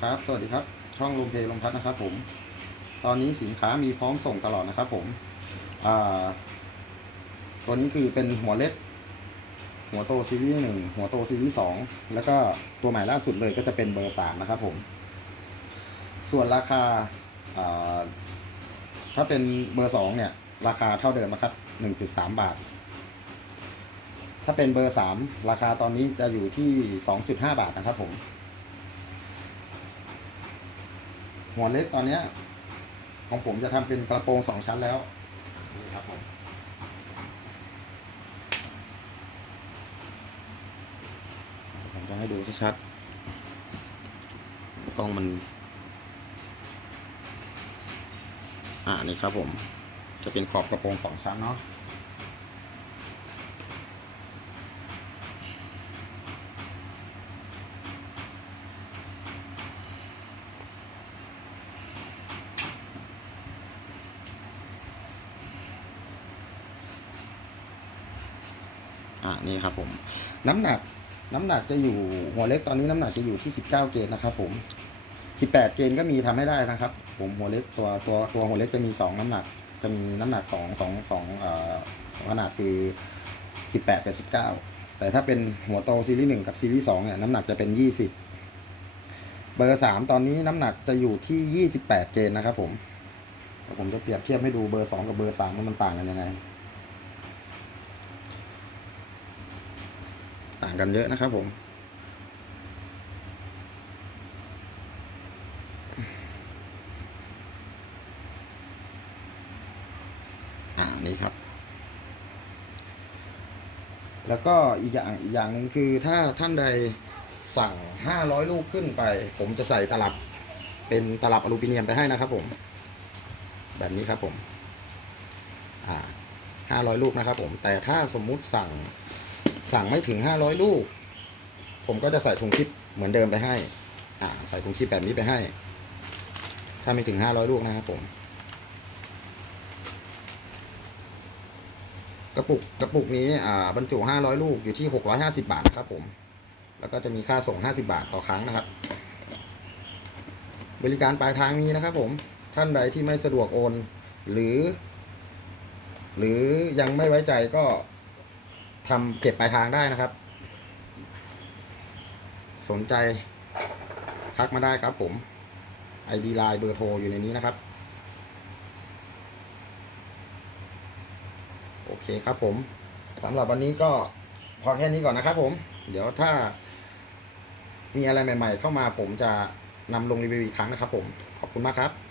ครับ สวัสดีครับ ช่องลมเพลลมพัดนะครับผม ตอนนี้สินค้ามีพร้อมส่งตลอดนะครับผม อ่า ตัวนี้คือเป็นหัวเล็ก หัวโตซีรีส์หนึ่ง หัวโตซีรีส์สอง แล้วก็ตัวใหม่ล่าสุดเลยก็จะเป็นเบอร์สามนะครับผม ส่วนราคา อ่า ถ้าเป็นเบอร์สองเนี่ย ราคาเท่าเดิมนะครับหนึ่งจุดสามบาท ถ้าเป็นเบอร์สามราคาตอนนี้จะอยู่ที่สองจุดห้าบาทนะครับผม หัวเล็กตอนเนี้ย ของผมจะทำเป็นกระโปรงสองชั้นแล้วนี่ครับผมผมจะให้ดูชัดๆกล้องมัน อ่านี่ครับผม จะเป็นขอบกระโปรงสองชั้นเนาะ อ่านี่ครับผม น้ำหนักน้ำหนักจะอยู่หัวเล็กตอนนี้น้ำหนักจะอยู่ที่19เกณฑ์นะครับ ผม18เกณฑ์ก็มีทำให้ได้นะครับ ผมหัวเล็กตัวตัวตัวหัวเล็กจะมี2น้ำหนัก จะมีน้ำหนัก2 2 2เอ่อสองขนาดคือ18กับ19แต่ถ้าเป็นหัวโตซีรีส์1กับซีรีส์2เนี่ยน้ำหนักจะเป็น20เบอร์3ตอนนี้น้ำหนักจะอยู่ที่28เกณฑ์นะครับผมเดี๋ยวผมจะเปรียบเทียบให้ดูเบอร์2กับเบอร์3ว่ามันต่างกันยังไง ต่างกันเยอะนะครับผม อ่า นี่ครับ แล้วก็อีกอย่างอีกอย่างหนึ่งคือถ้าท่านใดสั่ง 500 ลูกขึ้นไป ผมจะใส่ตลับเป็นตลับอลูมิเนียมไปให้นะครับผม แบบนี้ครับผม อ่า 500 ลูกนะครับผม แต่ถ้าสมมุติสั่ง สั่งไม่ถึง500ลูก ผมก็จะใส่ถุงชิปเหมือนเดิมไปให้ อ่า ใส่ถุงชิปแบบนี้ไปให้ ถ้าไม่ถึง500ลูกนะครับผมกระปุกกระปุกนี้อ่าบรรจุ 500 ลูกอยู่ที่ 650 บาทนะครับผม แล้วก็จะมีค่าส่ง 50 บาทต่อครั้งนะครับ บริการปลายทางนี้นะครับผมท่านใดที่ไม่สะดวกโอน หรือ หรือยังไม่ไว้ใจก็ ทำเก็บปลายทางได้นะครับ สนใจทักมาได้ครับผม ID ไลน์เบอร์โทรอยู่ในนี้นะครับ โอเคครับผมสำหรับวันนี้ก็พอแค่นี้ก่อนนะครับผม เดี๋ยวถ้ามีอะไรใหม่ ๆ เข้ามาผมจะนำลงรีวิวอีกครั้งนะครับผม ขอบคุณมากครับ